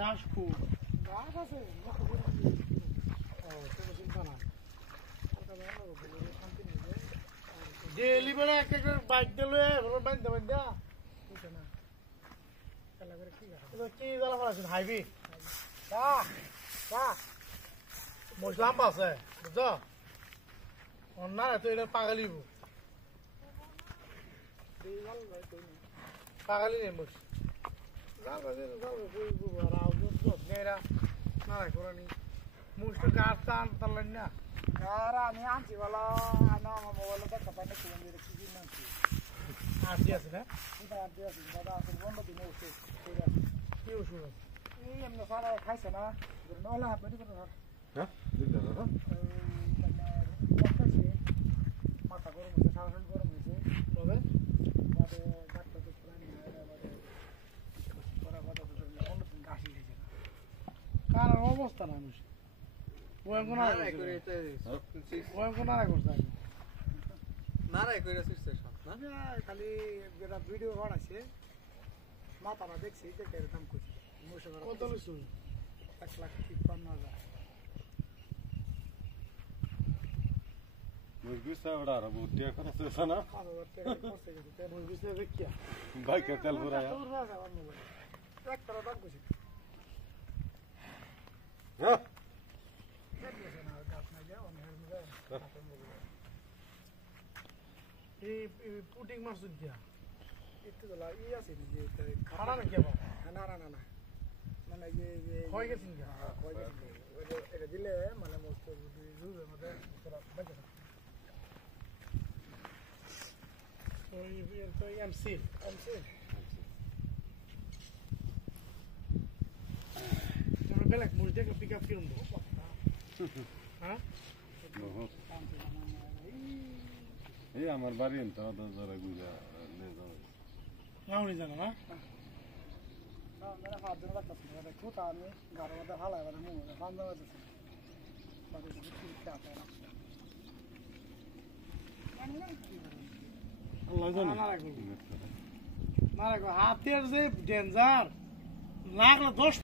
ঘাস খুব ঘাস আছে চিন্তা না ডেলি বেড়া এক এক বাইক দিলে বান্ধা বান্ধা কি জ্বালা ফেলাছেন হাইবি মশলাম আছে বুঝছ না তো এটা পাগালিব পাগালি নেই মোষ নারাই করানি মুসটা গাছ টান তারলেন না আমি আনছি বলো আমার মোবাইলে দেখা পাই না কি আনছি আরজি আছে না আনছি আছে দাদা আসলে বন্ধ দিনে ওষুধ কি ওষুধ এই এমনি সারা খাইছে না নলা হাত বেরিয়ে পড়ে হ্যাঁ দিদা দাদা মাথা গরম হয়েছে সারা শরীর গরম হয়েছে তবে ডাক্তার তো প্রাণী অন্যদিন ঘাসি খেয়েছে না কার অবস্থা না মানুষ নারাই করে খালি যেটা ভিডিও বানাইছে মাথাটা দেখছি দেখে দাম করছি কত লুসুন 1,53,000 মুরগি সাবড়া রা বুটিয়া খরচ আছে না 5,000 টাকা খরচ হয়ে গেছে মুরগি সে দেখিয়া বাইক তেল ভরায়া একটা দাম করছি হ্যাঁ এই পুটিং মাছ দিয়া একটু তো ই আছে যে খানা নাকি আবার না না না না মানে যে হয়ে গেছেন কি হয়ে গেছে এটা দিলে মানে মস্ত জুজের মধ্যে বেঁচে থাকে তো এমসি মানে বেলেগ মুরগি দেখলে পিক আপ কিরম দেবো হ্যাঁ এই আমার বাড়ি তো যারা গুজা লে যাও নাউনি জানো না না মেরা হাত ধরে রাখতেছি না দেখো তা আমি গাড়ির মধ্যে হালাই মানে মুখ বান্ধ হয়েছে বাড়ি থেকে কি আছে না আল্লাহ জানে না রাখো হাতের যে ডেঞ্জার লাগলে 10